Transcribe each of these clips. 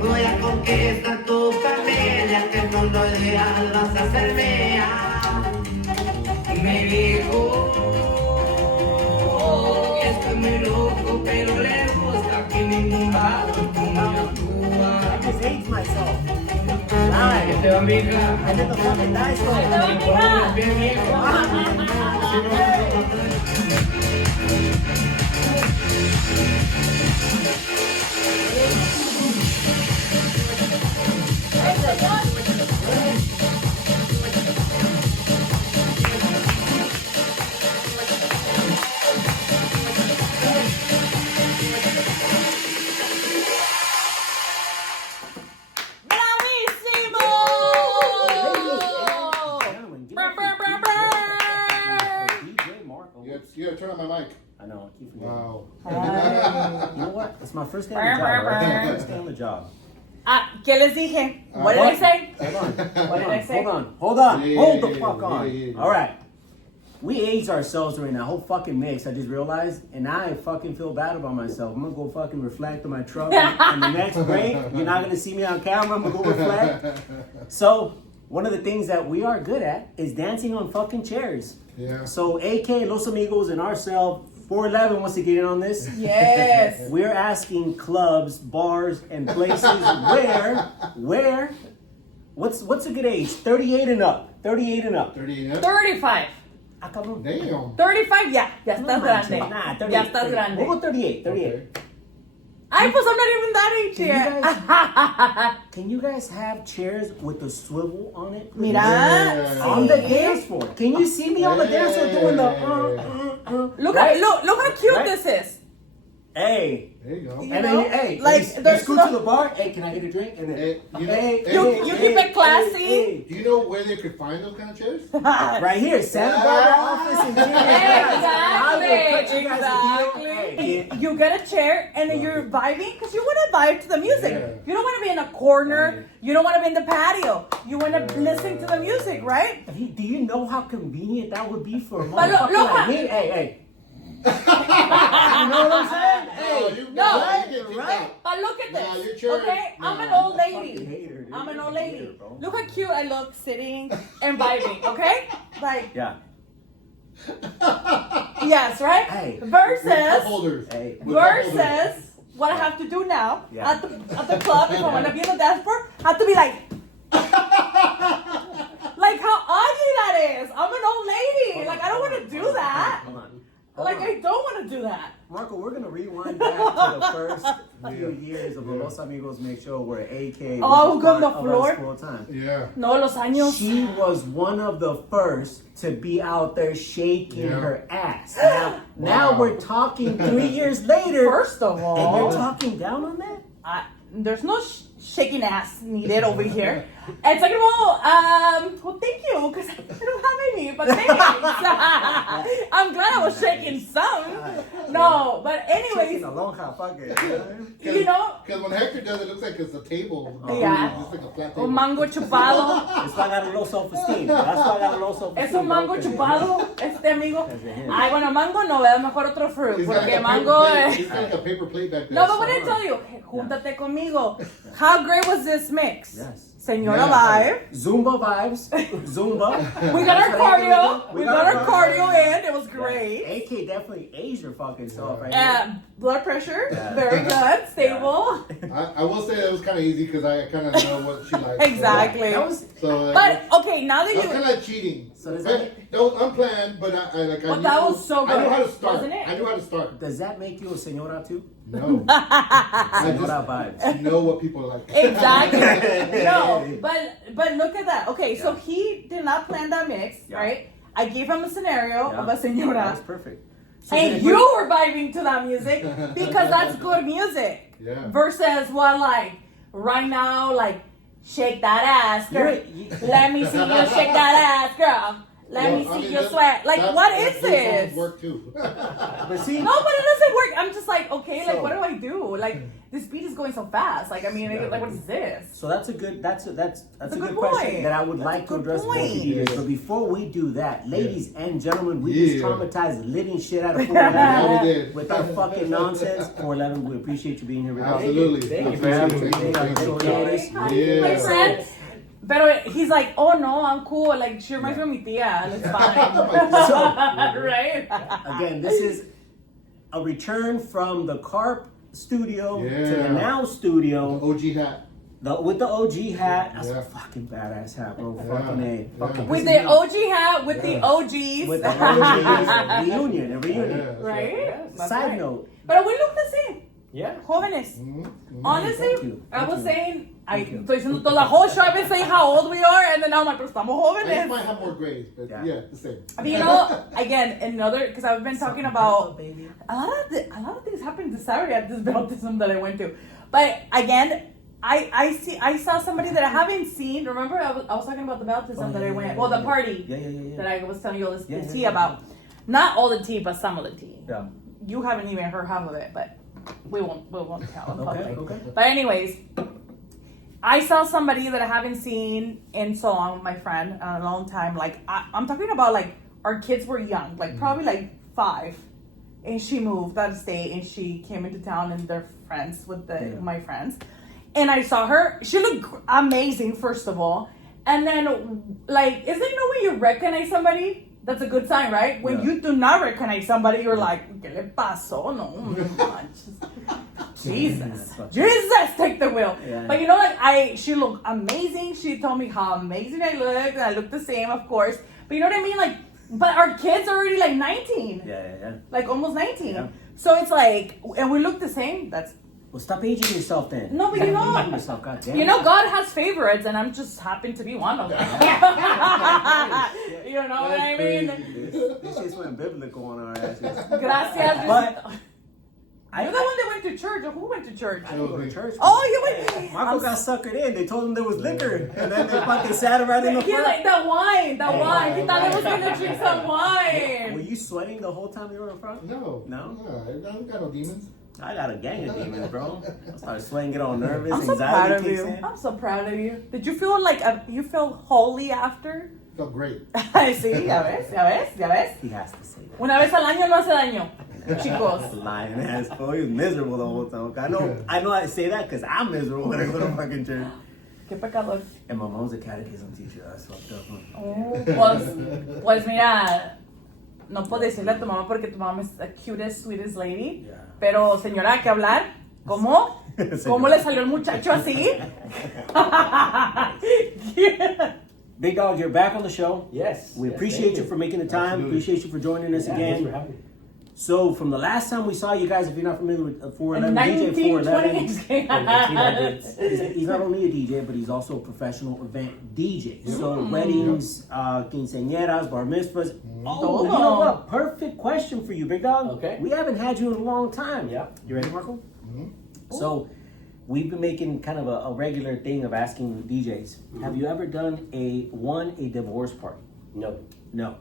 Voy a conquistar tu familia, que el mundo ideal vas a ser mía. Me dijo, estoy muy loco, pero le gusta que ningún vato como yo actúa. I just hate myself. Que te va, mija. I did the fucking nice one. Bien, viejo. You gotta turn on my mic. I know, I keep forgetting. Wow. You know what? It's my first day on the job. Right? First day on the job. ¿Qué les dije? What did I say? Hold on. What did I say? Hold on. Yeah, Hold the yeah, fuck on. yeah. All right. We aged ourselves during that whole fucking mix, I just realized, and now I fucking feel bad about myself. I'm gonna go fucking reflect on my truck, and the next break, you're not gonna see me on camera, I'm gonna go reflect. So, one of the things that we are good at is dancing on fucking chairs. Yeah. So, AK, Los Amigos, and ourselves, 411 wants to get in on this. Yes. We're asking clubs, bars, and places where, what's a good age? 38 and up. 38 and up. 38 up? 35. Ah, cabrón. Damn. 35, ya estás No grande. manches. Nah, 38. Ya estás grande. We'll go 38. Okay. Ay, pues I'm not even that age Can you yet. Can you guys have chairs with a swivel on it? Mira. Yeah. On the dance floor. Can you see me on the dance floor doing the Look right? look how cute Right? this is. Hey. There you go. You And know? then, hey, Like, you there's scoot no- to the bar. Hey, can I get a drink? And then, Hey, you know- hey, You- you keep it classy. Do you know where they could find those kind of chairs? Right here, Santa Barbara office in Exactly. Exactly. You get a chair and then you're vibing because you want to vibe to the music. Yeah. You don't want to be in a corner. You don't want to be in the patio. You want to listen to the music, right? Do you know how convenient that would be for a But look- motherfucker look like how- me? Hey. You know what I'm saying? Oh, you no. right, you can Right. But look at Nah, this. your chair- Okay, I'm an nah. old lady. Fucking hater, dude. I'm an old Hater, lady. bro. Look how cute I look sitting and vibing. Okay, like Yeah. yes, right? Hey. With cup Versus. holders. Hey. With cup holders. Versus what I have to do now Yeah. at the club if I want to be on the dance floor, I have to be like how ugly that is. I'm an old lady. Like I don't want to do that. Hold on. Like I don't want to do that. Marco, we're gonna rewind back to the first few years of the Los Amigos Mix Show where AK Oh, was good on a the part floor? of us full time. Yeah. No, los años. She was one of the first to be out there shaking Yeah. her ass. Now Wow. we're talking 3 years later, First of and all, you're talking down on that? there's no shaking ass needed over here. And second of all, well, thank you, because I don't have any, but thanks. I'm glad I was shaking some. No, but anyways, Shaking a lonja, fuck it. you know, Because when Hector does it, it looks like it's a table. Yeah. It's like a flat table. un mango chupado. That's why I got a low self-esteem. That's why I got a low self-esteem. Es un mango Okay. chupado, amigo. That's a hint. Ay, bueno, mango no, ¿verdad? Mejor otro fruit, He's got like porque a mango paper plate. es... He's got like a paper plate back there. No, but what did I tell you? Júntate conmigo. How great was this mix? Yes. Señora Yeah. Vibe. Zumba vibes. Zumba. We got our That's what AK cardio. did. We got our cardio in. It was great. AK definitely aged your fucking self right here. Blood pressure, Yeah. very good, stable. I will say that was kind of easy because I kind of know what she likes. Exactly. That was So, But okay, now that that was kind you, of like cheating. So does But that was unplanned, but I but knew, that was so I knew how to good, start. wasn't it? I knew how to start. Does that make you a señora too? No. I Señora vibes. know what people like. Exactly. No, but look at that. Okay, so Yeah. he did not plan that mix, Yeah. right? I gave him a scenario of a That's señora, perfect. So and did you were vibing to that music because that's good music. Yeah. Versus what, like right now, like shake that ass, girl. You're- Let me see you shake that ass, girl. Let me see your sweat. Like, what is this? Work too. But see, No, but it doesn't work. I'm just like, okay, like, So- what do I do? Like, this beat is going so fast. Like, I mean, like, what is this? so that's a good a good good question point. that I would That's like a to good address both of point. you. Yes. But before we do that, ladies and gentlemen, we Yeah. just traumatized the living shit out of Yeah, 411 we did. with our fucking nonsense. 411, we appreciate you being here with us. Absolutely. Thank you for having me. Thank you. Thank you. Okay, hi, Yeah. my friend. But he's like, oh no, I'm cool. Like, she reminds me of mi tía. It's fine. Right? Again, this is a return from the Carp studio to the Yeah. Now studio. OG hat. With the OG hat. That's Yeah. a fucking badass hat, bro. Yeah. Fucking A. Yeah. Fucking With pisses the me off. OG hat, with the OGs. With the OGs. Reunion. A reunion. Yeah, that's Right? That's Side right. note. But we look the same. Yeah. Jóvenes. Mhm. Honestly, Thank you. I Thank was you. saying, Thank you. estoy diciendo toda la whole show, I've been saying how old we are, and then now I'm like, pero estamos I just jóvenes. might have more grades, but Yeah. yeah, the same. But you know, again, another, because I've been talking about a lot of things happened this Saturday at this baptism that I went to. But again, I saw somebody that I haven't seen. Remember, I was talking about the baptism that I went. Well, the party Yeah. that I was telling you all this Yeah, the yeah, tea yeah. about. Not all the tea, but some of the tea. Yeah. You haven't even heard half of it, but we won't tell in Okay. public. Okay. But anyways, I saw somebody that I haven't seen in so long, my friend, in a long time. Like I'm talking about, like our kids were young, like probably like 5, and she moved out of state and she came into town and they're friends with my friends. And I saw her. She looked amazing, first of all, and then like, isn't it when you recognize somebody? That's a good sign, right? When Yeah. you do not recognize somebody, you're like, ¿Qué le pasó? No manches. Jesus, take the wheel. Yeah. But you know, like she looked amazing. She told me how amazing I looked, and I looked the same, of course. But you know what I mean? Like, but our kids are already like 19, Yeah. like almost 19. Yeah. So it's like, and we look the same. That's Well, stop aging yourself then. no, but you know, Aging yourself, goddamn. you know, God has favorites, and I'm just happen to be one of them. You know what I mean? This just went biblical on our asses. Gracias. But You're the one that went to church, or who went to church? I didn't go to church. Oh, you went. Marco got suckered in. They told him there was liquor, and then they fucking sat around in the He's front. like, the wine. He thought I was gonna drink some Were wine. you sweating the whole time you were in front? No. No? I don't got no demons. I got a gang of demons, bro. I started sweating, get all nervous, I'm so proud anxiety of kicks you. in. I'm so proud of you. Did you feel like you feel holy after? Felt great. Sí, ya ves. He has to say that. Una vez al año no hace daño, chicos. Lying ass, bro. He was miserable the whole time. I know I say that because I'm miserable when I go to fucking church. Qué pecador. And my mom's a catechism teacher. That's fucked up. Huh? Oh, pues mira, no puedo decirle a tu mamá porque tu mamá es the cutest, sweetest lady. Yeah. Pero señora, ¿qué hablar? ¿Cómo? ¿Cómo le salió el muchacho así? Big Dog, you're back on the show. Yes. We yes, appreciate thank you for making the time. Absolutely. Appreciate you for joining us Yeah, again. thanks for having me. So, from the last time we saw you guys, if you're not familiar with In 411, DJ 411, 1920s. he's not only a DJ, but he's also a professional event DJ. So, weddings, quinceañeras, bar mitzvahs. Oh, you know what? Perfect question for you, Big Dog. Okay. We haven't had you in a long time. Yeah. You ready, Marco? Mhm. So, we've been making kind of a regular thing of asking DJs, have you ever done a divorce party? No, No.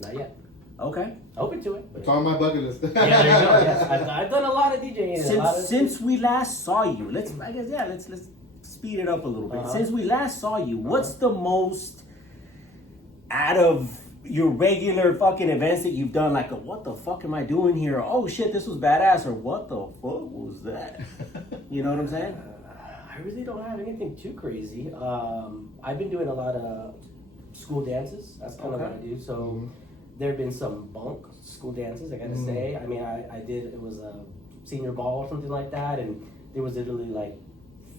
not yet. Okay. Open to it. It's on my bucket list. Yeah, there you go. Yes. I've done a lot of DJing. and a lot of, Since we last saw you, let's speed it up a little bit. Uh-huh. Since we last saw you, what's the most out of your regular fucking events that you've done? Like, what the fuck am I doing here? Oh shit, this was badass. Or what the fuck was that? You know what I'm saying? I really don't have anything too crazy. I've been doing a lot of school dances. That's kind of Okay. what I do. So there have been some bunk school dances, I gotta say. I mean, I did, it was a senior ball or something like that, and there was literally like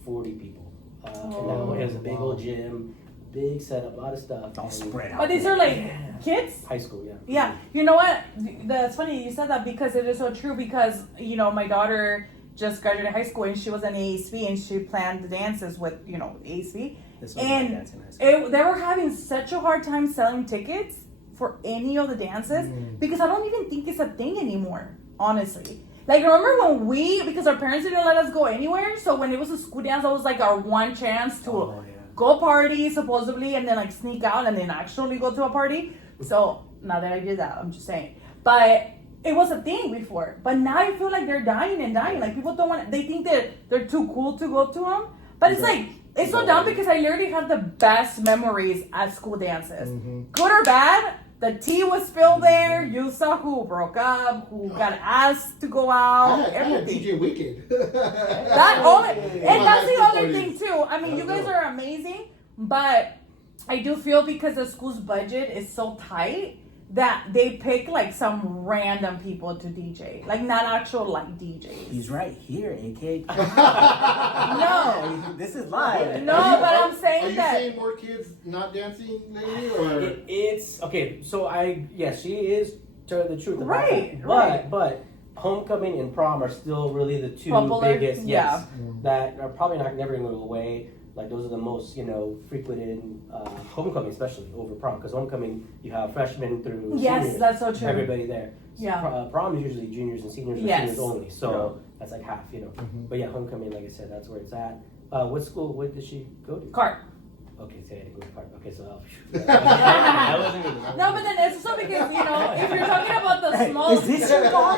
40 people. And it was a big old gym, big setup, a lot of stuff. All and- spread out. But these are like kids? High school, yeah. Yeah. You know what? That's funny you said that because it is so true because, you know, my daughter just graduated high school and she was in ASV and she planned the dances with, you know, ASV. This was my And dancing high school. they were having such a hard time selling tickets for any of the dances because I don't even think it's a thing anymore, honestly. Like, remember when because our parents didn't let us go anywhere, so when it was a school dance, that was like our one chance to go party supposedly and then like sneak out and then actually go to a party. So not that I did that, I'm just saying. But it was a thing before. But now I feel like they're dying and dying. Like people don't want. They think that they're too cool to go to them. But it's like it's so dumb because I literally have the best memories at school dances, good or bad. The tea was spilled there. You saw who broke up, who got asked to go out. I had Everything. DJ Wicked. And that's the other thing too. I mean, you guys are amazing, but I do feel because the school's budget is so tight that they pick like some random people to DJ, like not actual like DJs. He's right here, AK. No, This is live. no, but I'm Are saying you that. saying more kids not dancing lately, or? It's okay. So she is telling the truth about Right, that. right. But homecoming and prom are still really the two Popular, biggest. yeah. Yes, that are probably never going to go away. Like those are the most frequented homecoming, especially over prom, because homecoming you have freshmen through Yes, seniors, that's so true. everybody there. Yeah. Prom is usually juniors and seniors or Yes. seniors only, so that's like half, But yeah, homecoming, like I said, that's where it's at. What school? What did she go to? Cart. Okay, so I had to go to Cuarto. Okay, so that wasn't really. No, but then it's also because if you're talking about the small. Is this your car?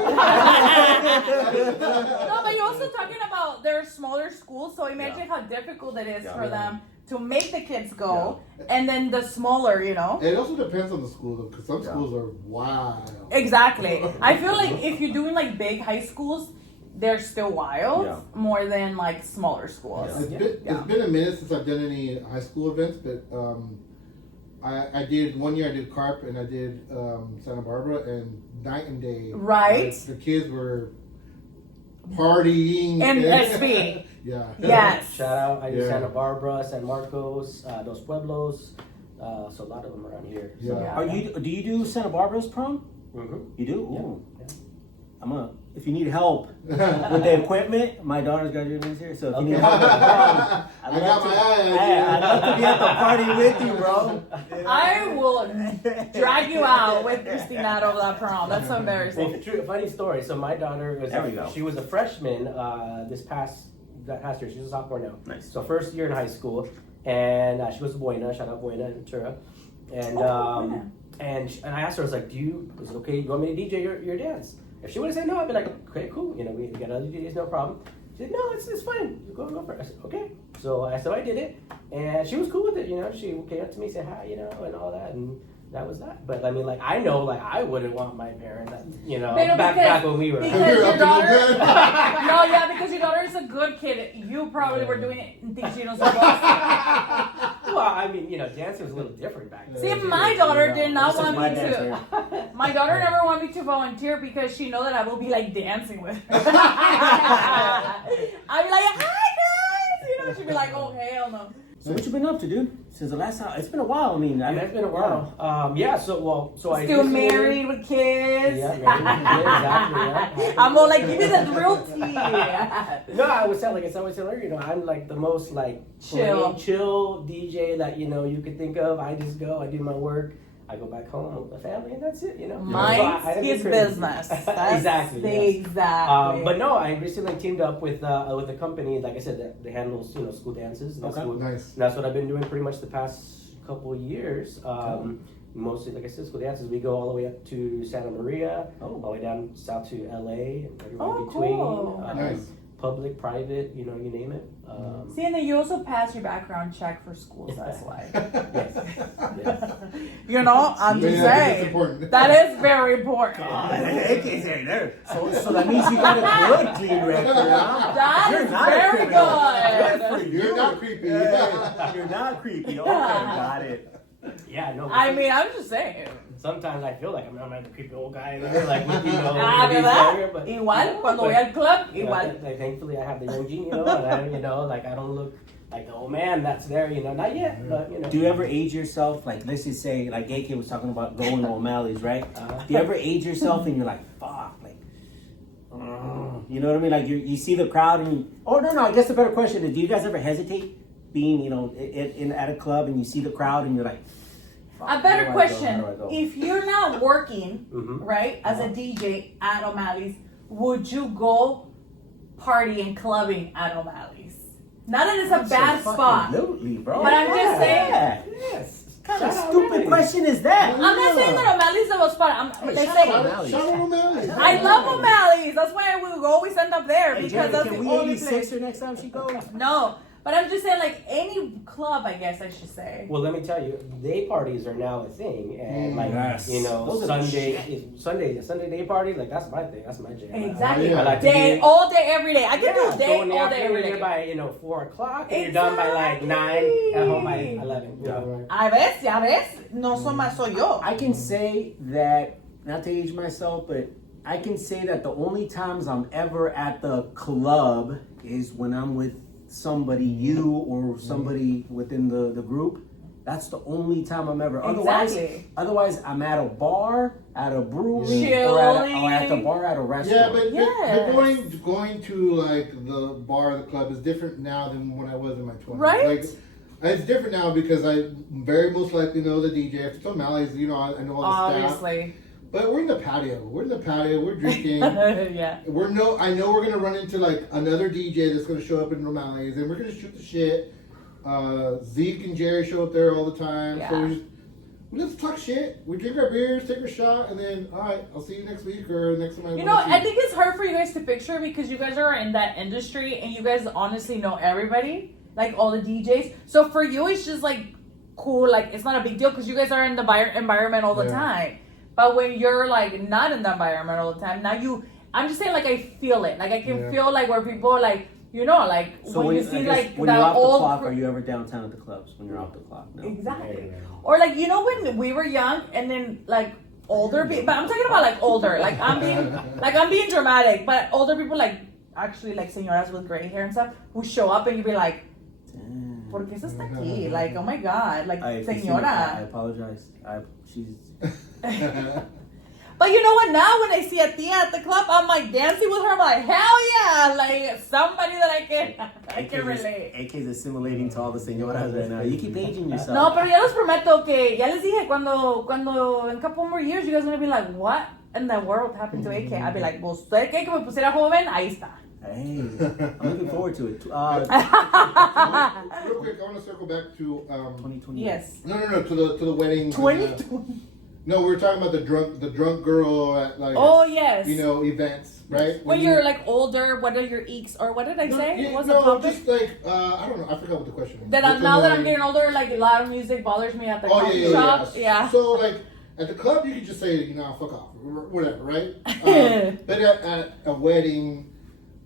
No, but you're also talking about their smaller schools, so imagine how difficult it is for them to make the kids go, and then the smaller, It also depends on the school, though, because some schools are wild. Exactly. I feel like if you're doing like big high schools, they're still wild more than like smaller schools. It's been a minute since I've done any high school events, but I did one year. I did Carp and I did Santa Barbara, and night and day. Right. The kids were partying. And SB. Yeah. Yes. Shout out! I did Yeah. Santa Barbara, San Marcos, Dos Pueblos. So a lot of them around here. So. Yeah. Do you do Santa Barbara's prom? Mm-hmm. You do? Yeah. Ooh. If you need help with the equipment, my daughter's graduating this year, so if you need help with the prom, I got my eye. I'd love to be at the party with you, bro. I will drag you out with Christina over that prom. That's so embarrassing. Well, true, funny story. So my daughter was There we go. she was a freshman that past year. She's a sophomore now. Nice. So first year in high school, and she goes to Buena. Shout out Buena and Ventura. And Buena. and I asked her, I was like, is it okay? You want me to DJ your dance? If she would have said no, I'd be like, okay, cool. We got other DJs, no problem. She said, no, it's fine. You go for it. I said, okay. So I did it, and she was cool with it. She came up to me, said hi, and all that, and that was that. But I mean, like I know, like I wouldn't want my parents, back when we were. Because your Up to no daughter, good. no, yeah, because your daughter is a good kid. You probably were doing it and things you don't supposed to. Well, I mean, dancing was a little different back then. See, my daughter did not This is want my me dance to. My daughter never wanted me to volunteer because she know that I will be like dancing with her. I'd be like, hi guys, she'd be like, oh hell no. So what you been up to, dude? Since the last time, it's been a while. I mean, It's been a while. So I Still recently- married with kids. Yeah, exactly. Yeah. I'm all like, give me the real tea. No, I was telling, like I always tell her, I'm like the most like chill DJ that you could think of. I just go, I do my work, I go back home with the family, and that's it. Mine's his business. That's Exactly. Yes. Exactly. But no, I recently teamed up with a company, like I said, that handles school dances. And Nice. that's what I've been doing pretty much the past couple of years. Mostly, like I said, school dances. We go all the way up to Santa Maria, all the way down south to LA, and everywhere in between. Cool. Nice. Public, private, you name it. See, and then you also pass your background check for schools. That's why. Yes. I'm just Yeah, that's saying. important. That is very important. So that means you got a good clean record, huh? That You're is not a very criminal. good. Good for you. You're not creepy. You're not creepy. Okay, got it. Yeah, no. I mean, I'm just saying. Sometimes I feel like I'm the creepy old guy there, like with ¿Verdad? but Igual, cuando voy al club, igual. Like, thankfully, I have the young gene, and I don't look like the old man that's there, not yet, but Do you ever age yourself? Like, let's just say, like AK was talking about going to O'Malley's, right? Do you ever age yourself and you're like, fuck, like, you know what I mean? Like, you see the crowd and I guess the better question is, do you guys ever hesitate being, at a club and you see the crowd and you're like, A better question: How do I go? if you're not working, right, as a DJ at O'Malley's, would you go party and clubbing at O'Malley's? Not that it's a bad spot. Absolutely, bro. But I'm just saying. Yes. What kind of Shout out stupid O'Malley's. question is that? I'm not saying that O'Malley's the most fun. Let's shout say out O'Malley's. Shout out O'Malley's. I love O'Malley's. That's why we always end up there Hey, because Jeremy, that's can the we only 86 place. her next time she goes? No, but I'm just saying, like any club, I guess I should say. Well, let me tell you, day parties are now a thing, and like Yes. you know, Those are the Sunday day party, like that's my thing, that's my jam. Exactly. Yeah. I like to Day, be- all day, every day. I can Yeah, do day, go in the all day, every afternoon, day. you're by 4:00, and you're done by like 9. At home by 11. You know? A ves, ya ves, no soy yo. I can say that, not to age myself, but I can say that the only times I'm ever at the club is when I'm with somebody, you or somebody within the group. That's the only time I'm ever. Exactly. Otherwise, I'm at a bar, at a brewery, Chilling. or at the bar at a Yeah, restaurant. but Yes. going to like the bar or the club is different now than when I was in my 20s. Right? Like, it's different now because I very most likely know the DJ. If it's O'Malley's, you know, I know all the staff. Obviously. But we're in the patio. We're drinking. Yeah. I know we're gonna run into like another DJ that's gonna show up in O'Malley's, and we're gonna shoot the shit. Zeke and Jerry show up there all the time, so Yeah. we just talk shit. We drink our beers, take a shot, and then all right, I'll see you next week or next time. You know, I think it's hard for you guys to picture because you guys are in that industry and you guys honestly know everybody, like all the DJs. So for you, it's just like cool, like it's not a big deal because you guys are in the environment all the Yeah. time. But when you're like not in the environment all the time, now I'm just saying, like I feel it, like I can feel like where people like. You know, like So when you see like when that you're off the old clock, are you ever downtown at the clubs when you're off the clock? No. Exactly. Or like you know when we were young and then like older people, but I'm talking about like older, like I'm being dramatic, but older people like actually like señoras with gray hair and stuff who show up and you be like, Damn. ¿por qué se está aquí? Like, oh my god, like If you see me, I señora. apologize. She's. But you know what? Now when I see a tia at the club, I'm like dancing with her. I'm like, hell yeah, like somebody that I can relate. AK's assimilating to all the señoras right now. You keep aging yourself. No, pero ya les prometo que ya les dije cuando in a couple more years you guys are gonna be like, what in the world happened to AK? I'd be like, pues usted que me pusiera joven, ahí está. Hey, I'm looking forward to it. Real quick, I want to circle back to 2020. Yes. No, to the wedding. 2020. No, we were talking about the drunk girl at like Oh yes. you know events, right? When you're like older, what are your eeks or what did I say? Yeah, What's the no, topic? just like I don't know. I forgot what the question was. That What's now that I'm annoying? getting older, like loud music bothers me at the Oh coffee yeah, shop. Yeah. So like at the club, you could just say, you know, fuck off, or whatever, right? But at a wedding,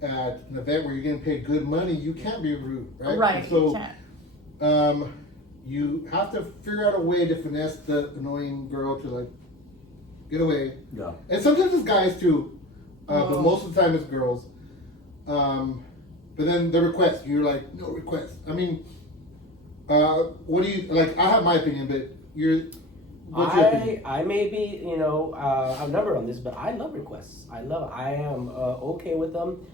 at an event where you're getting paid good money, you can't be rude, right? Right. And so, you can't. you have to figure out a way to finesse the annoying girl to like get away. Yeah. And sometimes it's guys too, but Oh. most of the time it's girls. But then the request, you're like, no request. I mean, what do you like? I have my opinion, but what's your opinion? I may be, you know, I'm never on this, but I love requests. I am okay with them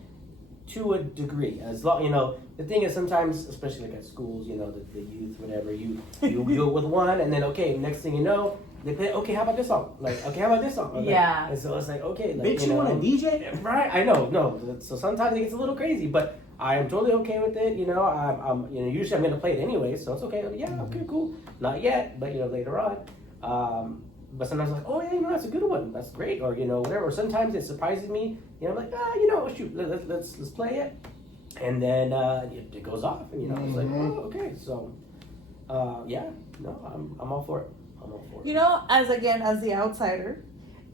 to a degree. As long, you know, the thing is sometimes, especially like at schools, you know, the youth, whatever, you go with one, and then okay, next thing you know, they play. Okay, how about this song? Like, okay, how about this song? Like, Yeah. And so it's like, okay, like, Bitch, you know, want a DJ? Right, I know, no. So sometimes it gets a little crazy, but I am totally okay with it. You know, I'm you know, usually I'm gonna play it anyway, so it's okay. Yeah, okay, cool. Not yet, but you know, later on. But sometimes I'm like, oh yeah, you know, that's a good one. That's great, or you know, whatever. Or sometimes it surprises me. You know, I'm like, you know, shoot, let's play it, and then it goes off, and you know, it's like, oh, okay. So, yeah, no, I'm all for it. I'm all for it. You know, as the outsider,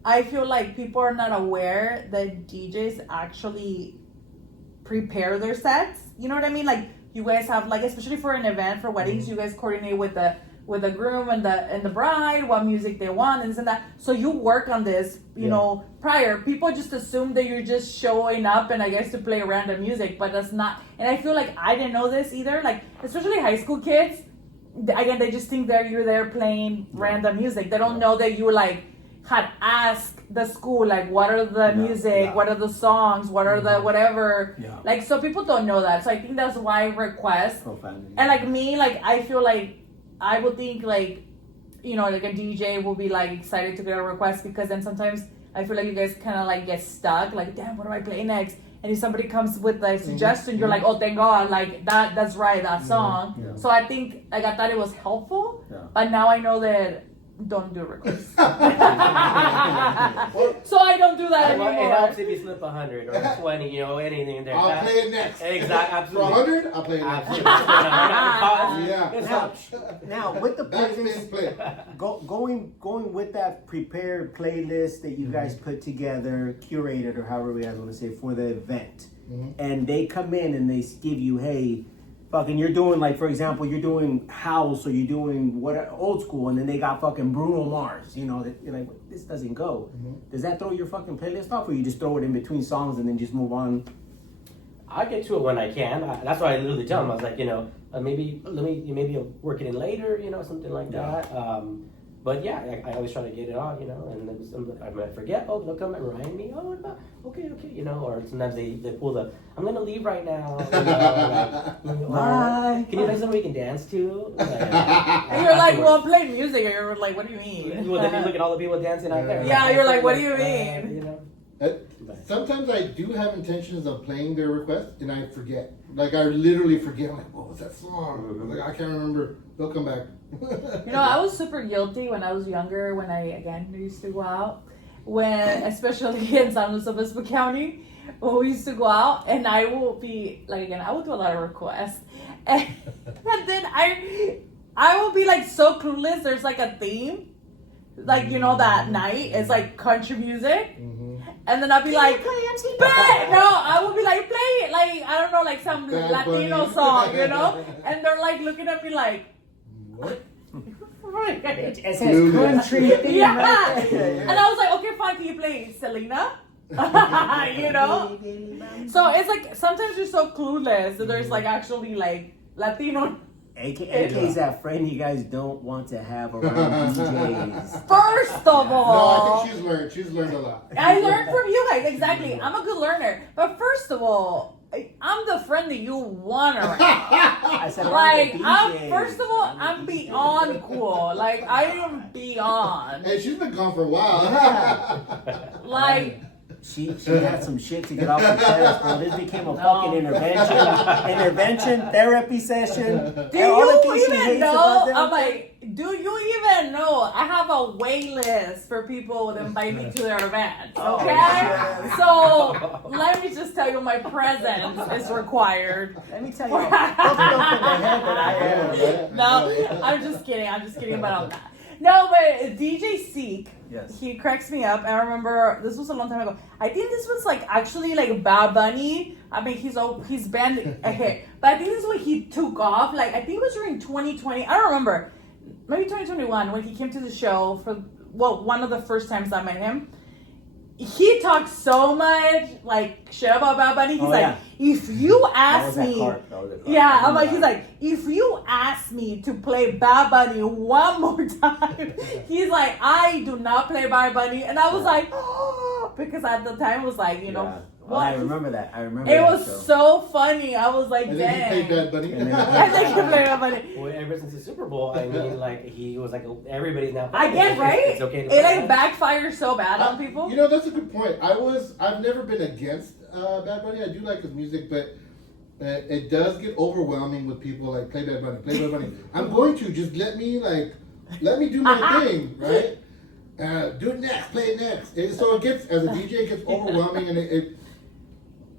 I feel like people are not aware that DJs actually prepare their sets. You know what I mean? Like you guys have like, especially for an event for weddings, you guys coordinate with the groom and the bride what music they want and this and that. So you work on this, you know, prior. People just assume that you're just showing up and I guess to play random music, but that's not. And I feel like I didn't know this either. Like especially high school kids. Again, they just think that you're there playing random music. They don't know that you like had asked the school like what are the music, what are the songs, what are the whatever. Like so people don't know that. So I think that's why requests. Profanity. And like me, like I feel like I would think like, you know, like a DJ will be like excited to get a request because then sometimes I feel like you guys kind of like get stuck. Like, damn, what do I play next? and if somebody comes with a suggestion, you're like, oh, thank God, like that's right, that song. Yeah. So I think like I thought it was helpful, Yeah. but now I know that don't do requests. So I don't do that It helps anymore. if you slip 100 or 20, you know, anything in there. I'll play it next. Exactly, For absolutely. 100, I'll play it next. Absolutely. Yeah. It's Now, not- now with the Backspin playlist, play. going with that prepared playlist that you guys put together, curated or however you guys want to say for the event, and they come in and they give you, hey, fucking, you're doing like, for example, you're doing house or you're doing what old school, and then they got fucking Bruno Mars, you know, that you're like, this doesn't go. Does that throw your fucking playlist off, or you just throw it in between songs and then just move on? I get to it when I can. That's why I literally tell them. I was like, you know, maybe work it in later, you know, something like that. But yeah, I always try to get it on, you know, and then I might forget. Oh, they'll come and remind me. Oh, what about? Okay, you know. Or sometimes they pull the, I'm gonna leave right now. You know, Bye. can you play something we can dance to? Like, And you're like, well, play music. And you're like, what do you mean? well, then you look at all the people dancing out there. Yeah, you're like, what do you mean? You know. Sometimes I do have intentions of playing their request and I forget. Like I literally forget. I'm like, what was that song? Like I can't remember. They'll come back. You know, I was super guilty when I was younger, when I, again, used to go out. When, especially in San Luis Obispo County, when we used to go out, and I will be, like, again, I would do a lot of requests. And then I will be, like, so clueless. There's, like, a theme. Like, you know, that night, it's, like, country music. And then I'll be like, bet! No, I will be like, play it. Like, I don't know, like some Bad Latino Bunny. song, you know? And they're, like, looking at me like, What? It says country theme yeah. right there. And I was like, okay, fine, can you play Selena? You know? So it's like, sometimes you're so clueless that there's like actually like Latino. AK's that friend you guys don't want to have around DJs. First of No, all, I think she's learned. She's learned a lot. I learned from you guys, exactly. I'm a good learner. But first of all, I'm the friend that you want around. I said, Like, around the DJs. first of all, I'm beyond cool. Like, I am beyond. Hey, she's been gone for a while. Like, She had some shit to get off her chest, bro. This became a fucking intervention, therapy session. do All the you things she even hates know? about them. I'm like, do you even know? I have a wait list for people that invite me to their events. Okay, yeah. so let me just tell you, my presence is required. Let me tell you, I fucked up in the head that I am. No, I'm just kidding about that. No, but DJ Seek, Yes. he cracks me up. I remember this was a long time ago. I think this was like actually like Bad Bunny. I mean, he's banned a hit, but I think this is when he took off. Like I think it was during 2020. I don't remember, maybe 2021 when he came to the show for one of the first times I met him. He talked so much like shit about Bad Bunny. He's like, if you ask me, yeah, I'm like, he's like, if you ask me to play Bad Bunny one more time, he's like, I do not play Bad Bunny, and I was like, oh, because at the time it was like, you know, Oh, I remember that. It that was show. so funny. I was like, And then he dang. played Bad Bunny. And then- I think he played Bad Bunny. Well, ever since the Super Bowl, I mean, like he was like everybody's now. I get right. It's okay to It play like that. backfires so bad on people. You know, that's a good point. I've never been against Bad Bunny. I do like his music, but it does get overwhelming with people like play Bad Bunny. I'm going to just let me do my thing, right? Do it next, play it next. So it gets, as a DJ, it gets overwhelming, and it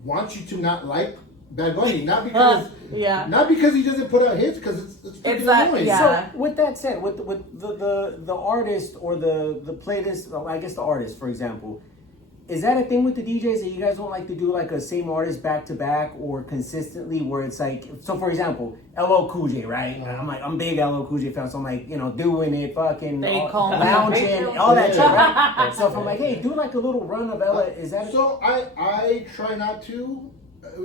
wants you to not like Bad Bunny, not because he doesn't put out hits, because it's freaking annoying. yeah. So with that said, with the artist or the playlist, well, I guess the artist, for example, is that a thing with the DJs that you guys don't like to do like a same artist back to back or consistently where it's like, so for example, LL Cool J, right? I'm big LL Cool J fan, so I'm like, you know, doing it, fucking They call me lounging, Rachel. all that shit, Yeah. right? So if I'm like, hey, do like a little run of LL, is that So I try not to.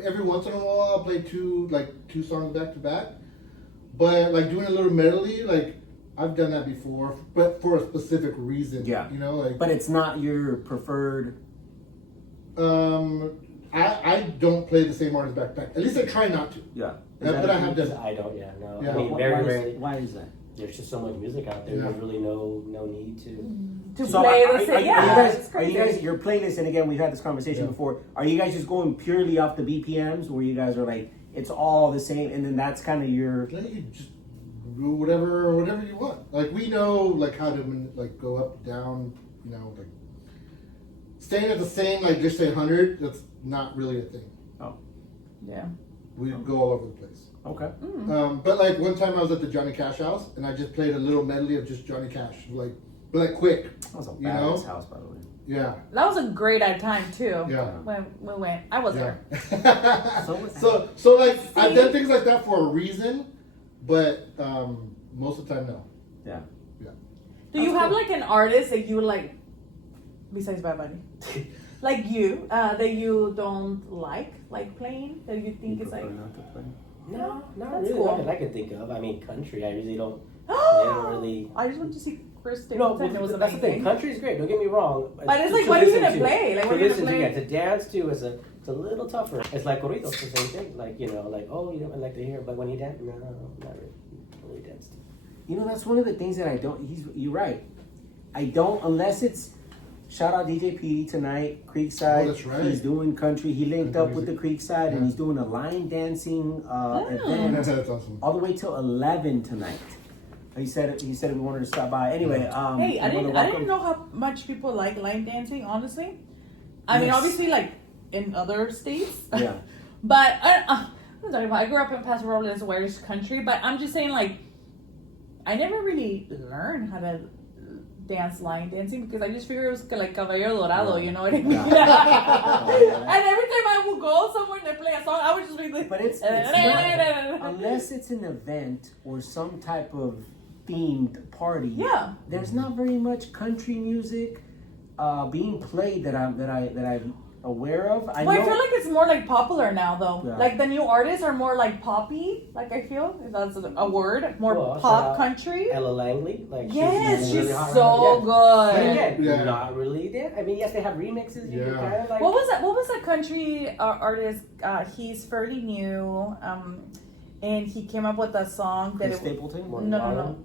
Every once in a while, I'll play two songs back to back. But like doing a little medley, like I've done that before, but for a specific reason. Yeah. You know, like. But it's not your preferred. I don't play the same artist back to back. At least I try not to. Yeah. But I have done. I don't. Yeah, no. Yeah. I mean, very rarely. Why is that? there's just so much music out there. Yeah. There's really no need to. So play are the you yeah, guys, it's are you crazy. guys, your playlist, and again, we've had this conversation before, are you guys just going purely off the BPMs where you guys are like, it's all the same, and then that's kind of your... Like, you just do whatever you want. Like, we know, like, how to, like, go up, down, you know, like, staying at the same, like, just say 100, that's not really a thing. Yeah. We go all over the place. Okay. But, like, one time I was at the Johnny Cash house, and I just played a little medley of just Johnny Cash, like quick. That was a You badass know? house, by the way. Yeah. That was a great time too. Yeah. When we went, I was there. So like I've done things like that for a reason, but most of the time no. Yeah. Do you have like an artist that you like, besides Bad Bunny, like you that you don't like playing, that you think is like? Not to play? No, not That's really. cool. Not that I can think of. I mean, country. I usually don't. They don't really. I just went to see Chris No, Stapleton. It was that's the thing. amazing. Country is great. Don't get me wrong. But it's To like, what are you listen gonna to. play? Like, To what are you listen gonna to, play? yeah, to dance to is it's a little tougher. It's like corridos, the same thing. Like, you know, like, oh, you know, I like to hear, but when you dance, no, not really dance. You know, that's one of the things that I don't. You're right. I don't unless it's. Shout out DJ P tonight, Creekside. Oh, that's right. He's doing country. He linked Country up with the music. Creekside, and Yeah. he's doing a line dancing event That's awesome. all the way till 11 tonight. He said we wanted to stop by. Anyway, Hey, I we wanna didn't welcome- know how much people like line dancing. Honestly, I mean, Yes. obviously, like in other states. Yeah. But I'm talking about, I grew up in Paso Robles, Irish country, but I'm just saying, like, I never really learned how to dance line dancing because I just figured it was like Caballero Dorado, you know what I mean? Yeah. And every time I would go somewhere and they play a song, I would just be like, But it's not, unless it's an event or some type of themed party. yeah. There's not very much country music being played that I'm aware of. Well, I feel like it's more like popular now, though. Yeah. Like the new artists are more like poppy. Like I feel if that's a word, more Well, shout pop out country. Ella Langley, like Yes, she's she's really hot so right now. Yeah. But good. again, Yeah. not really. I mean, yes, they have remixes. You can Yeah. kind of like. What was that? What was that country artist? He's fairly new, and he came up with a song that Chris Stapleton. Morgan No. Wallen?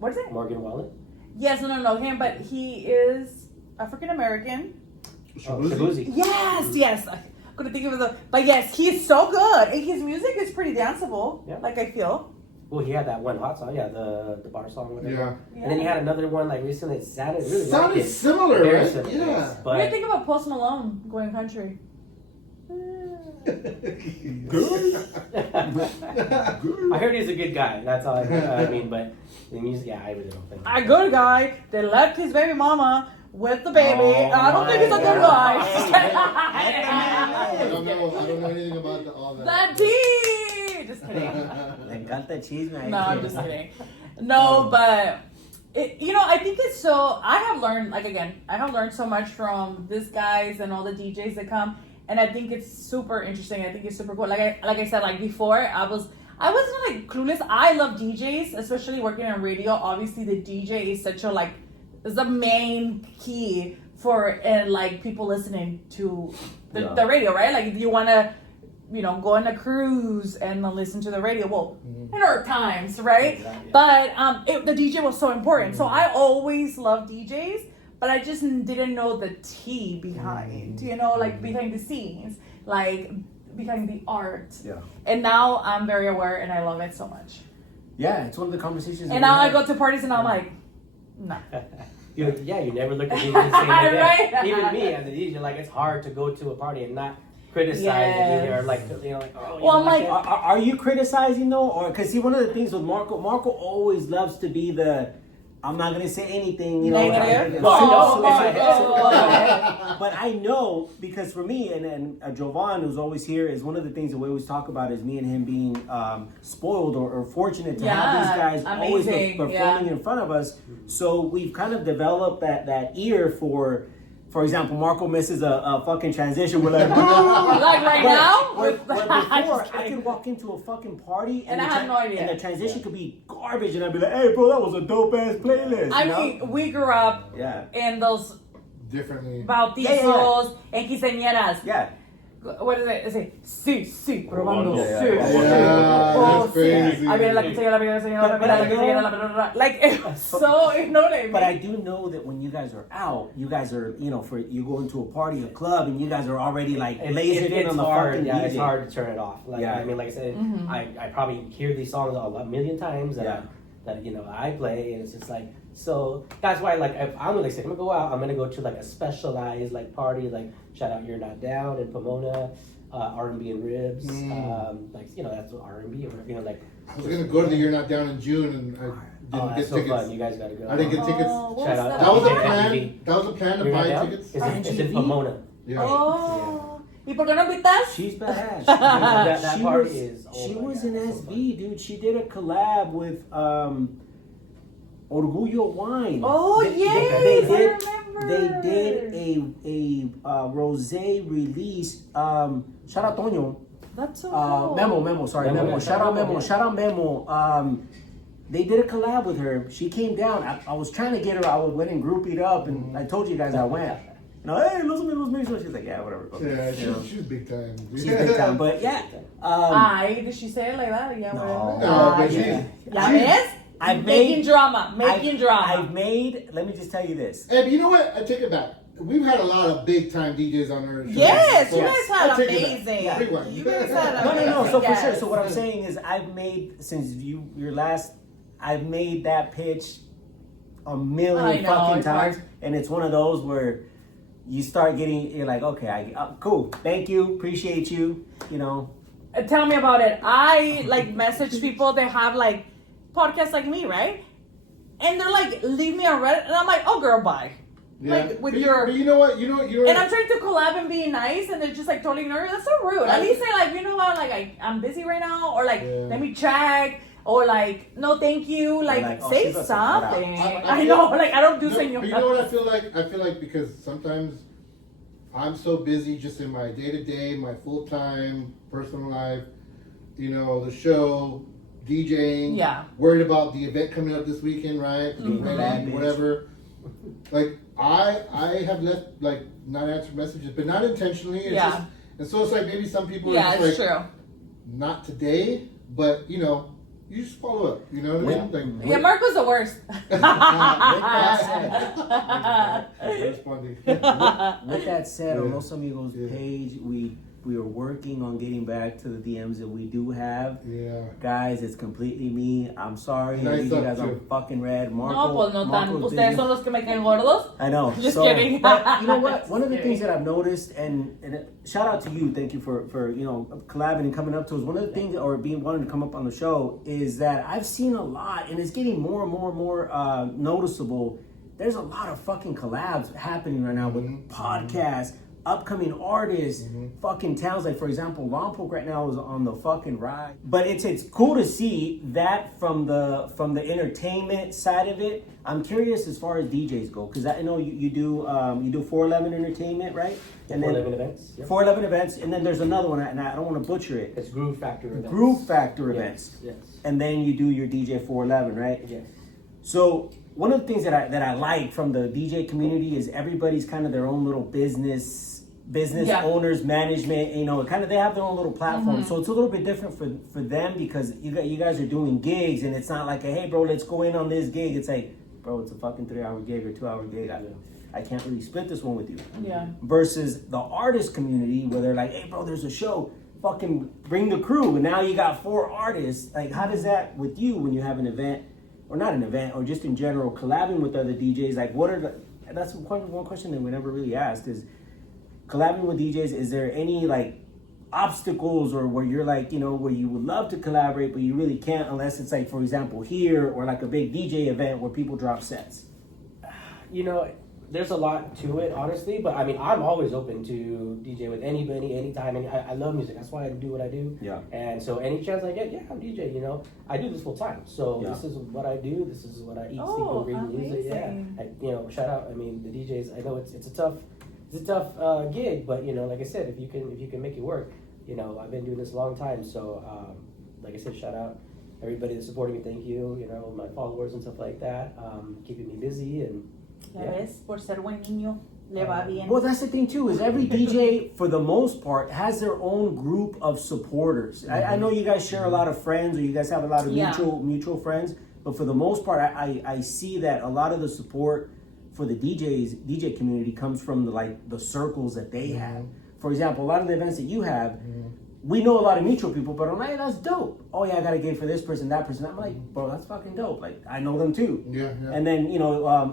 What is it? Morgan Wallen. Yes, no, him, but he is African American. Oh, Shabuzi? Shabuzi. Yes. I couldn't think of the, but yes, he's so good, and his music is pretty danceable. Yeah. Like I feel. Well, he had that one hot song, yeah, the bar song. Whatever. Yeah. And then he had another one like recently. It sounded really Sounded like it. similar, Very right? similar, Yeah. yes. What do you But think about Post Malone going country? I heard he's a good guy. That's all I mean. But the music, yeah, I really don't think. A good guy that left his baby mama with the baby. Oh I don't think he's a my good God. I don't know anything about all that. That tea. Just kidding. Le encanta el chisme. No, I'm just kidding. No, but I think it's so. I have learned so much from these guys and all the DJs that come, and I think it's super interesting. I think it's super cool. Like I said, like before, I wasn't like clueless. I love DJs, especially working on radio. Obviously, the DJ is such a is the main key for like people listening to the radio, right? Like if you want to, go on a cruise and listen to the radio. Well, in our times, right? Exactly. But the DJ was so important. So I always loved DJs, but I just didn't know the tea behind, like behind the scenes, like behind the art. Yeah. And now I'm very aware and I love it so much. Yeah, it's one of the conversations. And now I go to parties and I'm like, no. You never look at DJ the same way. Right. Even me as a DJ, like it's hard to go to a party and not criticize Yes. the DJ or like oh. Well, I'm like, Are you criticizing though, or because see one of the things with Marco always loves to be the I'm not gonna say anything, Negative? But I know because for me and Jovan, who's always here, is one of the things that we always talk about is me and him being spoiled or fortunate to have these guys always amazing, performing in front of us. So we've kind of developed that ear for example, Marco misses a fucking transition. We're like, like right now? But before, Just I kidding. could walk into a fucking party And I have no idea. And the transition could be garbage, and I'd be like, "Hey, bro, that was a dope ass playlist." I you know? mean, we grew up Yeah. in those Differently. bautizos and quinceañeras. Yeah. what is it? It's like, sí, probando, Yeah, sí. Yeah, Oh, that's crazy. I mean, like, it's so, you know what I mean? But I do know that when you guys are out, you guys are, for you go into a party, a club, and you guys are already like lasered in on the hard, fucking yeah, DJ. it's hard to turn it off. Like, Yeah. I mean, like I said, Mm-hmm. I probably hear these songs a million times that Yeah. I play, and it's just like, so that's why, like, if I'm like, say, I'm gonna go out, I'm gonna go to like a specialized like party, like shout out You're Not Down in Pomona, R&B and Ribs, like, that's R&B, or like. I was gonna go to the You're Not Down in June, and I didn't get That's so tickets. fun. You guys gotta go. I didn't get tickets. what Shout was out. That was a DJ plan. FTV. That was a plan to You're Not buy Down? tickets. It's in Pomona. Yeah. Oh. ¿Y por qué no invitas? She's badass. That She party was- is. Oh she my was God, in it's so SB, dude. She did a collab with Orgullo Wine. Oh, They yes, I did. remember. They did a rosé release. Shout out Toño. That's so cool. Memo. Sorry, Memo, Memo. yeah. Shout out Memo. Yeah. Shout out Memo. They did a collab with her. She came down. I was trying to get her. I went and groupied up, and I told you guys I went. Hey, Los Amigos Mix Show. She's like, yeah, whatever. Yeah, she's big time. She's big time. But yeah. Ay, did she say it like that? Yeah, No. whatever. No, but Yeah. she's. ¿Ya ves? I've Making made drama. I've made. Let me just tell you this. And you know what? I take it back. We've had a lot of big time DJs on our show. Yes, you So, guys had I'll take it back. amazing. Yeah. Rewind. You guys had No. amazing. So for yes. sure. So what I'm saying is, I've made since your last. I've made that pitch a million I know, fucking it's times, hard. and it's one of those where you start getting. You're like, okay, cool, thank you, appreciate you. Tell me about it. I like message people that have like podcasts like me, right? And they're like, leave me on Reddit, and I'm like, oh girl, bye. Yeah. Like, with but your- But you know what? And I'm trying to collab and be nice, and they're just like totally ignore you. That's so rude. At least say like, you know what, like I'm busy right now, or like Yeah. let me check, or like no, thank you. Like like, oh, say she's about to put something. I I feel- know, like I don't do No, senor. but you know what I feel like? I feel like because sometimes I'm so busy just in my day to day, my full time personal life, the show, DJing, Yeah. worried about the event coming up this weekend, right? The Mhm. wedding, Bad bitch. whatever. Like I have left like not answered messages, but not intentionally. It's Yeah. just, and so it's like maybe some people Yeah, are it's just like true. not today, but you just follow up. You know what I mean? Like, Yeah, Marco's the worst. responding. With that said, on Yeah. Los Amigos Yeah. page, we are working on getting back to the DMs that we do have. Yeah. Guys, it's completely me. I'm sorry. And I I leave you suck guys on too. fucking red. Marco, No, pues no tan. Marco's Ustedes busy. son los que me caen gordos. I know. Just kidding. But you know what? One of the Just things kidding. that I've noticed, and shout out to you, thank you for collabing and coming up to us. One of the things, or being wanting to come up on the show, is that I've seen a lot, and it's getting more and more and more noticeable. There's a lot of fucking collabs happening right now with podcasts, upcoming artists, fucking towns. Like for example, Lompoc right now is on the fucking ride. But it's cool to see that from the entertainment side of it. I'm curious as far as DJs go, because I know you do 411 Entertainment, right? And 411 events. Yep. 411 events, and then there's another one, and I don't want to butcher it. It's Groove Factor events. Groove Factor events, Yes. and then you do your DJ 411, right? Yes. So one of the things that I like from the DJ community is everybody's kind of their own little business Yeah. owners, management. Kind of they have their own little platform. So it's a little bit different for them because you guys are doing gigs, and it's not like hey bro, let's go in on this gig. It's like bro, it's a fucking 3-hour gig or 2-hour gig. I can't really split this one with you. Yeah. Versus the artist community where they're like, hey bro, there's a show. Fucking bring the crew. And now you got 4 artists. Like, how does that with you when you have an event, or not an event, or just in general, collabing with other DJs? Like, what are that's one question that we never really asked is, collabing with DJs, is there any like obstacles or where you're like, where you would love to collaborate, but you really can't unless it's like, for example, here or like a big DJ event where people drop sets? There's a lot to it, honestly, but I mean, I'm always open to DJ with anybody, anytime. And I love music. That's why I do what I do. Yeah. And so any chance I get, I'm DJ, I do this full time. So Yeah. this is what I do. This is what I eat, sleep, Oh, and breathe music. Yeah. amazing. Shout out. I mean, the DJs, I know it's a tough gig, but like I said, if you can make it work, I've been doing this a long time. So, like I said, shout out everybody that's supporting me. Thank you. My followers and stuff like that, keeping me busy and. Ya ves, por ser buen niño. le va bien. Well, that's the thing too. Is every DJ, for the most part, has their own group of supporters. I know you guys share a lot of friends, or you guys have a lot of mutual friends. But for the most part, I see that a lot of the support for the DJ community comes from the circles that they have. For example, a lot of the events that you have, we know a lot of mutual people, but I'm like, hey, that's dope. Oh yeah, I got a gig for this person, that person. I'm like, bro, that's fucking dope. Like, I know them too. Yeah. And then,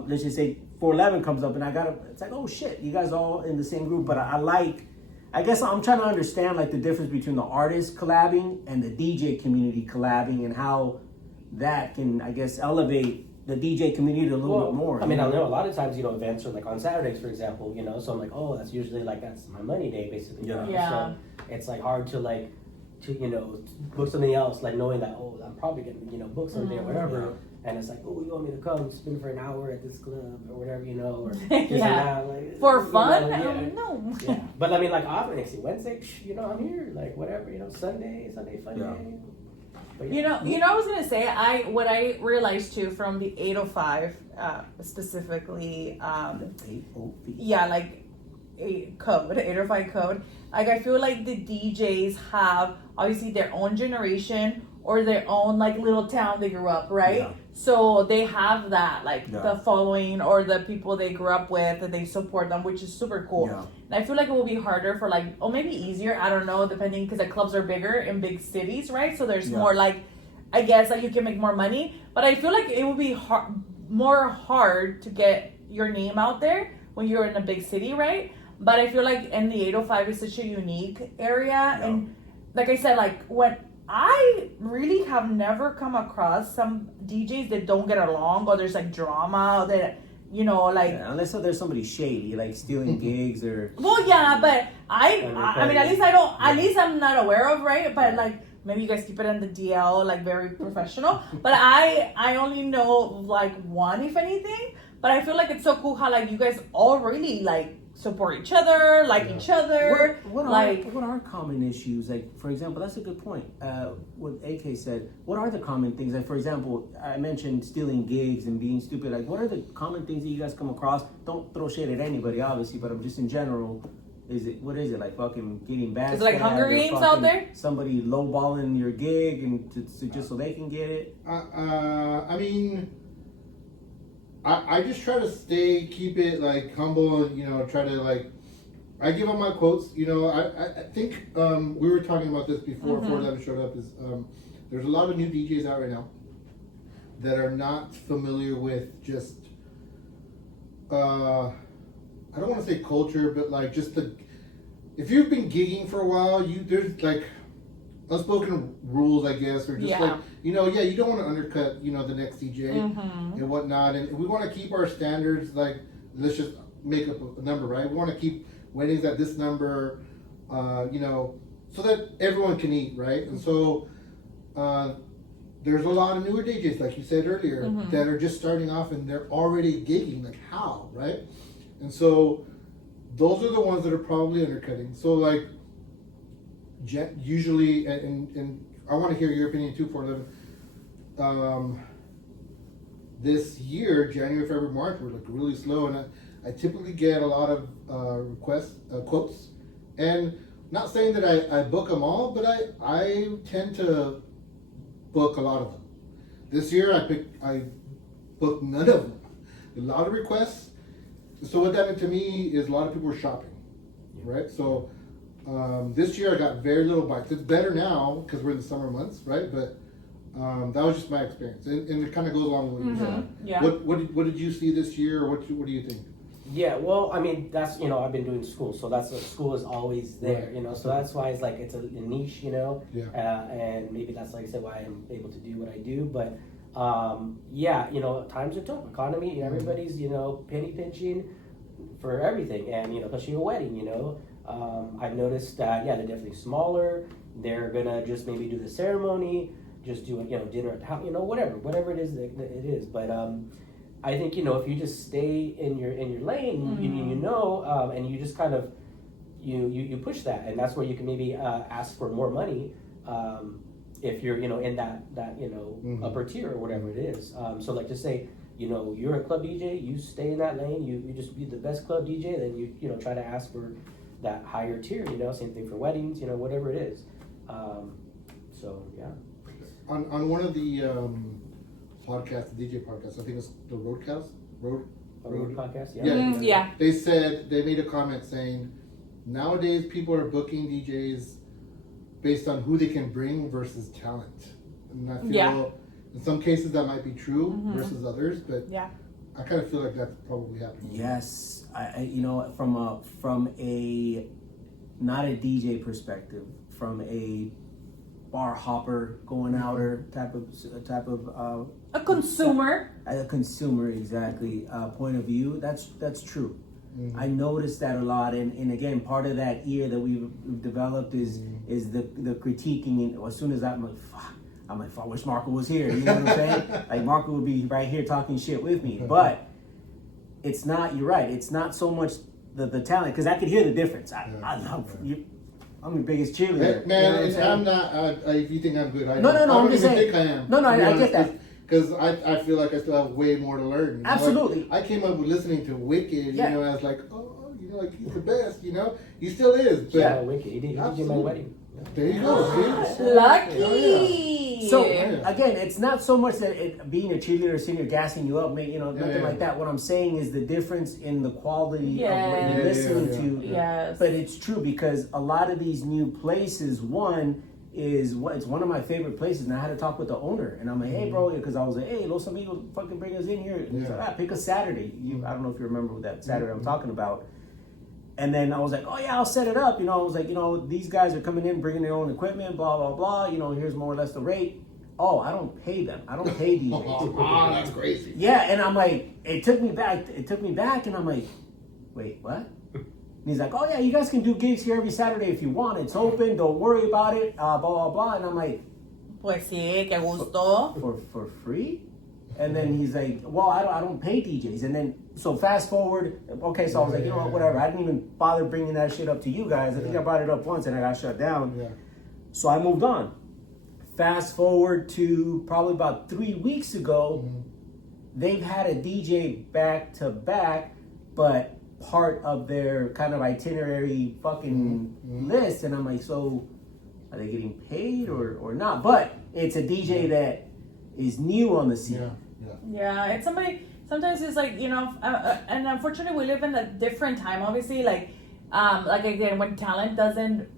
let's just say 411 comes up and it's like, oh shit, you guys all in the same group. But I guess I'm trying to understand like the difference between the artist collabing and the DJ community collabing, and how that can, I guess, elevate the DJ community a little bit more. I mean, I know a lot of times, events are like on Saturdays, for example, so I'm like, oh, that's usually like, that's my money day, basically. Yeah. So it's like hard to book something else, like knowing that, oh, I'm probably gonna, book something or whatever. And it's like, oh, you want me to come spin for an hour at this club or whatever, or this and that, like, For fun? No. Yeah. But I mean, like, obviously, Wednesday, I'm here, like, whatever, Sunday fun day. But, I was gonna say, what I realized too from the 805 specifically, like a code, 805 code. Like, I feel like the DJs have obviously their own generation or their own like little town they grew up, right? Yeah. So they have that the following or the people they grew up with, and they support them, which is super cool. Yeah. And I feel like it will be harder for or maybe easier, I don't know, depending, because the clubs are bigger in big cities, right? So there's more I guess you can make more money, but I feel like it would be more hard to get your name out there when you're in a big city, right? But I feel like in the 805 is such a unique area, and like I said, when I really have never come across some DJs that don't get along, or there's drama, that unless there's somebody shady, like stealing gigs or. Well, yeah, but I mean, at least I don't. At least I'm not aware of, right? But maybe you guys keep it in the DL, very professional. But I only know one, if anything. But I feel like it's so cool how you guys all really support each other, each other. What are common issues? For example, that's a good point. What AK said. What are the common things? For example, I mentioned stealing gigs and being stupid. What are the common things that you guys come across? Don't throw shade at anybody, obviously, but just in general. What is it? Fucking getting bad? Is it Hunger Games out there? Somebody lowballing your gig and just so they can get it? I mean, I just try to keep it humble, and try to I give them my quotes. I think we were talking about this before 411 showed up. Is there's a lot of new DJs out right now that are not familiar with just I don't want to say culture, but just if you've been gigging for a while, there's unspoken rules, I guess, or just you don't want to undercut, the next DJ and whatnot, and we want to keep our standards, let's just make up a number, right? We want to keep weddings at this number, so that everyone can eat, right? And so there's a lot of newer DJs, like you said earlier, that are just starting off and they're already gigging, how, right? And so those are the ones that are probably undercutting. So usually, and I want to hear your opinion too, 411. This year, January, February, March, we're really slow, and I typically get a lot of requests, quotes, and not saying that I book them all, but I tend to book a lot of them. This year, I booked none of them. A lot of requests. So what that meant to me is a lot of people were shopping, right? So this year I got very little bites. It's better now because we're in the summer months, right? But that was just my experience, and it kind of goes along with what you said. Yeah. What did you see this year, or what do you think? Yeah, well, I mean, that's, I've been doing school, so school is always there, so that's why it's a niche, and maybe that's, like I said, why I'm able to do what I do, but times are tough, economy, everybody's, penny pinching for everything, and, especially a wedding, I've noticed that, they're definitely smaller, they're gonna just maybe do the ceremony, just do, dinner at the house, whatever it is, but, I think, if you just stay in your lane, and you just kind of, you push that, and that's where you can maybe ask for more money, if you're, in that upper tier or whatever it is. So just say, you know, you're a club DJ, you stay in that lane, you just be the best club DJ, then you know, try to ask for that higher tier, you know, same thing for weddings, you know, whatever it is. So, yeah. On one of the podcasts, the DJ podcast, I think it's the Road podcast, yeah. Yeah. They said, they made a comment saying, nowadays people are booking DJs based on who they can bring versus talent. And I feel in some cases that might be true versus others, but I kind of feel like that's probably happening. Yes, I you know, from a not a DJ perspective, from a bar hopper, going outer type of a consumer. A consumer, exactly. Point of view. That's true. I noticed that a lot, and again, part of that ear that we've developed is the critiquing. And as soon as I'm like, fuck, I wish Marco was here. You know what I'm saying? Like Marco would be right here talking shit with me. But it's not. You're right. It's not so much the talent, because I could hear the difference. I love you. I'm the biggest cheerleader. Man, you know I'm not. If you think I'm good, I No, don't I'm just even saying. think I am. No, I get that. Because I feel like I still have way more to learn. You know? Absolutely. Like, I came up with listening to Wicked, Yeah. you know, I was like, oh, you know, like he's the best, you know? He still is. But Yeah, Wicked. He did my wedding. there you go, see? Lucky. So again, it's not so much that being a cheerleader, senior gassing you up, nothing like that. What I'm saying is the difference in the quality of what you're listening to. Yes. But it's true, because a lot of these new places, it's one of my favorite places, and I had to talk with the owner, and I'm like, hey bro, because I was like, hey, Los Amigos, fucking bring us in here. And he's like, pick a Saturday. I don't know if you remember what that Saturday I'm talking about. And then I was like, oh yeah, I'll set it up. You know, I was like, you know, these guys are coming in, bringing their own equipment, blah, blah, blah. You know, here's more or less the rate. Oh, I don't pay them. I don't pay DJs. Oh, that's crazy. Yeah, and I'm like, it took me back, and I'm like, wait, what? And he's like, oh yeah, you guys can do gigs here every Saturday if you want. It's open. Don't worry about it. Blah, blah, blah. And I'm like, Pues sí, que gusto. for free? And then he's like, well, I don't pay DJs. And then, so fast forward, okay, so I was like, you know what, whatever. I didn't even bother bringing that shit up to you guys. I think I brought it up once and I got shut down. Yeah. So I moved on. Fast forward to probably about 3 weeks ago, they've had a DJ back to back, but part of their kind of itinerary fucking list. And I'm like, so are they getting paid or not? But it's a DJ that is new on the scene. Yeah, it's sometimes it's like, you know, and unfortunately we live in a different time, obviously, like again, when talent doesn't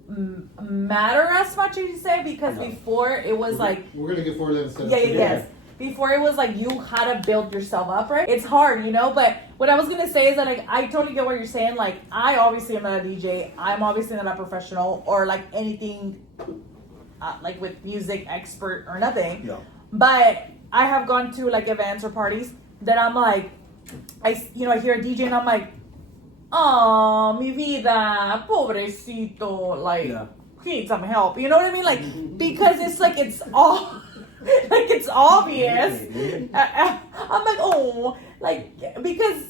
matter as much as you say, because before it was We're going to get 411 yes. Before it was like you had to build yourself up, right? It's hard, you know, but what I was going to say is that like, I totally get what you're saying. Like, I obviously am not a DJ. I'm obviously not a professional or like anything like with music expert or nothing. Yeah. But I have gone to like events or parties that I'm like, I hear a DJ and I'm like, oh, mi vida, pobrecito, like, he needs some help. You know what I mean? Like, because it's like, it's all, like, it's obvious. I'm like, oh, like, because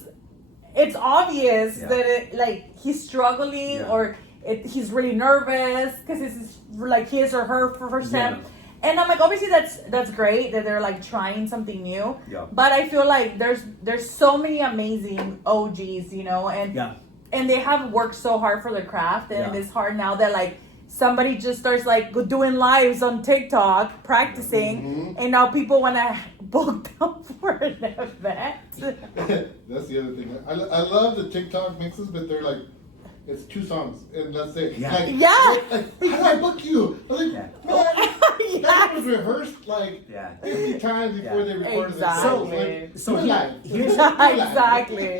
it's obvious that it, like, he's struggling or he's really nervous because it's like his or her first time. And I'm like, obviously that's great that they're like trying something new. Yeah. But I feel like there's so many amazing OGs, you know, and they have worked so hard for their craft, and it's hard now that like somebody just starts like doing lives on TikTok, practicing, and now people want to book them for an event. That's the other thing. I love the TikTok mixes, but they're like, it's 2 songs and that's it. Yeah. Like, Yeah. how do I book you? I was like, man, that was rehearsed like 50 times before they recorded Exactly. it. So, like, So do it live. here's Do it live. Exactly.